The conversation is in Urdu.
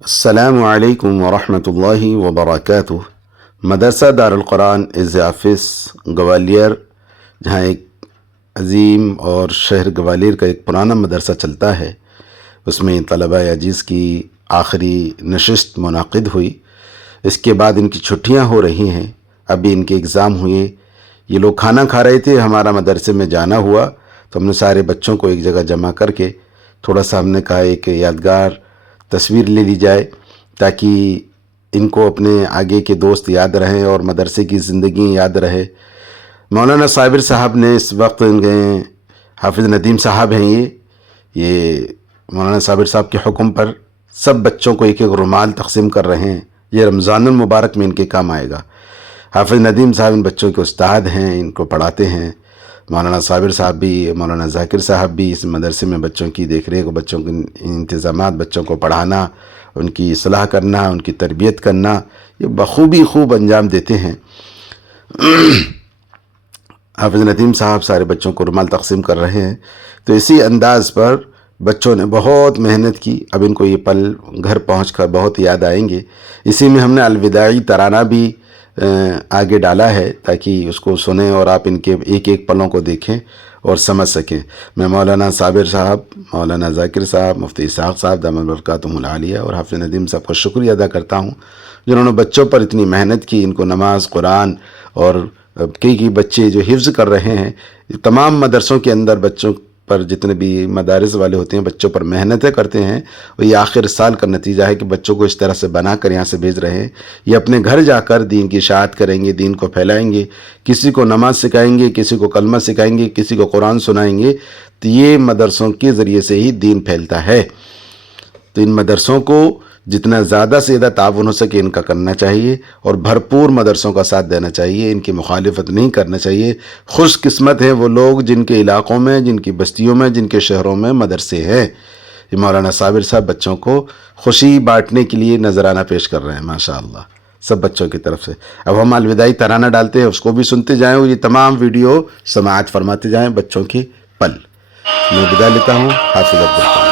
السلام علیکم ورحمۃ اللہ وبرکاتہ۔ مدرسہ دارالقرآن عز آفس گوالیر، جہاں ایک عظیم اور شہر گوالیر کا ایک پرانا مدرسہ چلتا ہے، اس میں طلبہ عزیز کی آخری نشست منعقد ہوئی۔ اس کے بعد ان کی چھٹیاں ہو رہی ہیں، ابھی ان کے اگزام ہوئے۔ یہ لوگ کھانا کھا رہے تھے، ہمارا مدرسے میں جانا ہوا تو ہم نے سارے بچوں کو ایک جگہ جمع کر کے تھوڑا سا ہم نے کہا ایک یادگار تصویر لے لی جائے تاکہ ان کو اپنے آگے کے دوست یاد رہیں اور مدرسے کی زندگی یاد رہے۔ مولانا صابر صاحب نے اس وقت حافظ ندیم صاحب ہیں، یہ مولانا صابر صاحب کے حکم پر سب بچوں کو ایک ایک رومال تقسیم کر رہے ہیں۔ یہ رمضان المبارک میں ان کے کام آئے گا۔ حافظ ندیم صاحب ان بچوں کے استاد ہیں، ان کو پڑھاتے ہیں۔ مولانا صابر صاحب بھی، مولانا ذاکر صاحب بھی اس مدرسے میں بچوں کی دیکھ ریکھ، بچوں کے انتظامات، بچوں کو پڑھانا، ان کی اصلاح کرنا، ان کی تربیت کرنا، یہ بخوبی خوب انجام دیتے ہیں۔ حافظ ندیم صاحب سارے بچوں کو رومال تقسیم کر رہے ہیں، تو اسی انداز پر بچوں نے بہت محنت کی۔ اب ان کو یہ پل گھر پہنچ کر بہت یاد آئیں گے۔ اسی میں ہم نے الوداعی ترانہ بھی آگے ڈالا ہے تاکہ اس کو سنیں اور آپ ان کے ایک ایک پلوں کو دیکھیں اور سمجھ سکیں۔ میں مولانا صابر صاحب، مولانا ذاکر صاحب، مفتی اسحاق صاحب دامت برکاتہم العالیہ اور حافظ ندیم صاحب کا شکریہ ادا کرتا ہوں، جنہوں نے بچوں پر اتنی محنت کی، ان کو نماز، قرآن اور کئی بچے جو حفظ کر رہے ہیں، تمام مدرسوں کے اندر بچوں پر جتنے بھی مدارس والے ہوتے ہیں بچوں پر محنتیں کرتے ہیں، اور یہ آخر سال کا نتیجہ ہے کہ بچوں کو اس طرح سے بنا کر یہاں سے بھیج رہے ہیں۔ یہ اپنے گھر جا کر دین کی اشاعت کریں گے، دین کو پھیلائیں گے، کسی کو نماز سکھائیں گے، کسی کو کلمہ سکھائیں گے، کسی کو قرآن سنائیں گے، تو یہ مدرسوں کے ذریعے سے ہی دین پھیلتا ہے۔ تو ان مدرسوں کو جتنا زیادہ سے زیادہ تعاون ہو سکے ان کا کرنا چاہیے، اور بھرپور مدرسوں کا ساتھ دینا چاہیے، ان کی مخالفت نہیں کرنا چاہیے۔ خوش قسمت ہیں وہ لوگ جن کے علاقوں میں، جن کی بستیوں میں، جن کے شہروں میں مدرسے ہیں۔ یہ مولانا صابر صاحب بچوں کو خوشی بانٹنے کے لیے نذرانہ پیش کر رہے ہیں، ماشاءاللہ سب بچوں کی طرف سے۔ اب ہم الوداعی ترانہ ڈالتے ہیں، اس کو بھی سنتے جائیں اور یہ تمام ویڈیو سماعت فرماتے جائیں بچوں کے پل۔ میں بداع لیتا ہوں، حافظ عبدالقادر۔